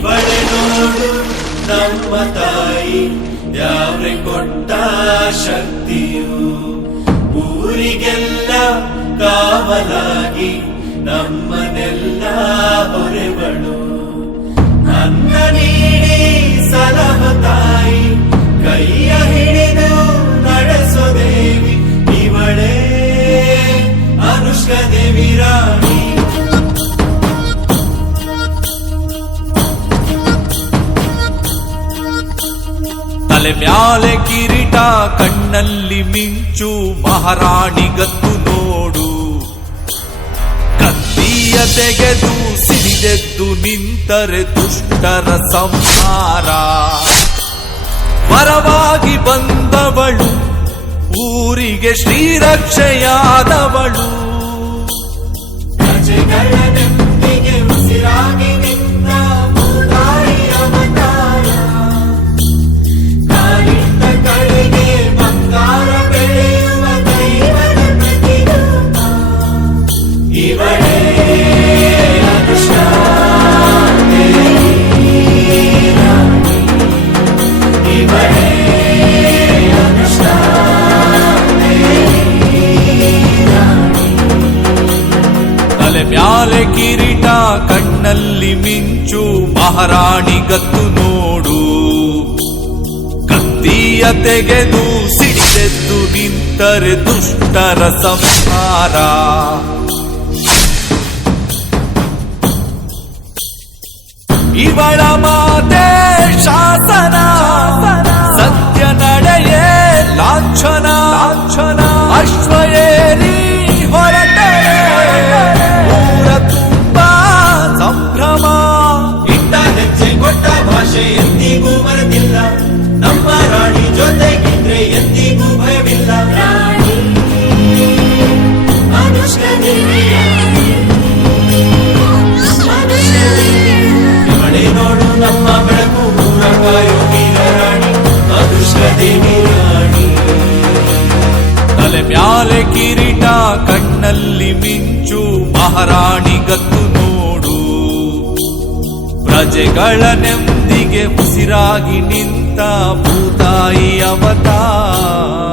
ಇವಳೆ ನೋಡು ನಮ್ಮ ತಾಯಿ ಯಾವ್ರೆ ಕೊಟ್ಟ ಶಕ್ತಿಯು ಊರಿಗೆಲ್ಲ ಕಾವಲಾಗಿ ನಮ್ಮನೆಲ್ಲ ಹೊರೆವಳು ಅನ್ನ ನೀಡಿ ಸಲಹ ತಾಯಿ ಕೈಯ ಹಿಡಿದು ನಡೆಸೋ ದೇವಿ ಇವಳೇ ಅನುಷ್ಕಾ ದೇವಿ ರಾಣಿ ತಲೆ ಮ್ಯಾಲೆ ಕಿರೀಟ ಕಣ್ಣಲ್ಲಿ ಮಿಂಚು ಮಹಾರಾಣಿ ಗತ್ತು ನೋಡು ಕತ್ತಿಯ ತೆಗೆದು ಸಿಡಿದೆದ್ದು ನಿಂತರೆ ದುಷ್ಟರ ಸಂಹಾರ ವರವಾಗಿ ಬಂದವಳು ಊರಿಗೆ ಶ್ರೀರಕ್ಷೆಯಾದವಳು ಪ್ರಜೆಗಳ ನೆಮ್ಮದಿಗೆ ಉಸಿರಾಗಿ ನಿಂತ ಭೂತಾಯಿಯ ಅವತಾರ ಕಾಲಿಟ್ಟ ಕಡೆಗೆ ಬಂಗಾರ ಬೆಳೆಯುವ ದೈವದ ಪ್ರತಿರೂಪ ಇವಳೇ ಅನುಷ್ಕಾ ದೇವಿ ರಾಣಿ ಇವಳೇ ಅನುಷ್ಕಾ ದೇವಿ ರಾಣಿ ತಲೆ ಮ್ಯಾಲೆ ಕಿರೀಟ ಕಣ್ಣಲ್ಲಿ ಮಿಂಚು ಮಹಾರಾಣಿ ಗತ್ತು ನೋಡು ಕತ್ತಿಯ ತೆಗೆದು ಸಿಡಿದೆದ್ದು ನಿಂತರೆ ದುಷ್ಟರ ಸಂಹಾರ ಇವಳ ಮಾತೆ ಶಾಸನ ಸತ್ಯ ನಡೆಯೇ ಲಾಂಛನ ಅಶ್ವಯೇರಿ ಹೊರಟರೆ ಊರ ತುಂಬ ಸಂಭ್ರಮ ಇಟ್ಟ ಹೆಜ್ಜೆ ಕೊಟ್ಟ ಭಾಷೆ ಎಂದಿಗೂ ಮರೆತಿಲ್ಲ ನಮ್ಮ ರಾಣಿ ಜೊತೆಗಿದ್ರೆ ಎಂದಿಗೂ ಭಯವಿಲ್ಲ ಅನುಷ್ಕಾ ದೇವಿ ಇವಳೇ ನೋಡು ನಮ್ಮ ಬೆಳಕು ಊರ ಕಾಯೋ ವೀರ ರಾಣಿ ಅನುಷ್ಕಾ ದೇವಿ ರಾಣಿ ತಲೆ ಮ್ಯಾಲೆ ಕಿರೀಟ ಕಣ್ಣಲ್ಲಿ ಮಿಂಚು ಮಹಾರಾಣಿ ಗತ್ತು ನೋಡು ಪ್ರಜೆಗಳ ನೆಮ್ಮದಿಗೆ ಉಸಿರಾಗಿ ನಿಂತ ಭೂತಾಯಿ ಅವತಾರ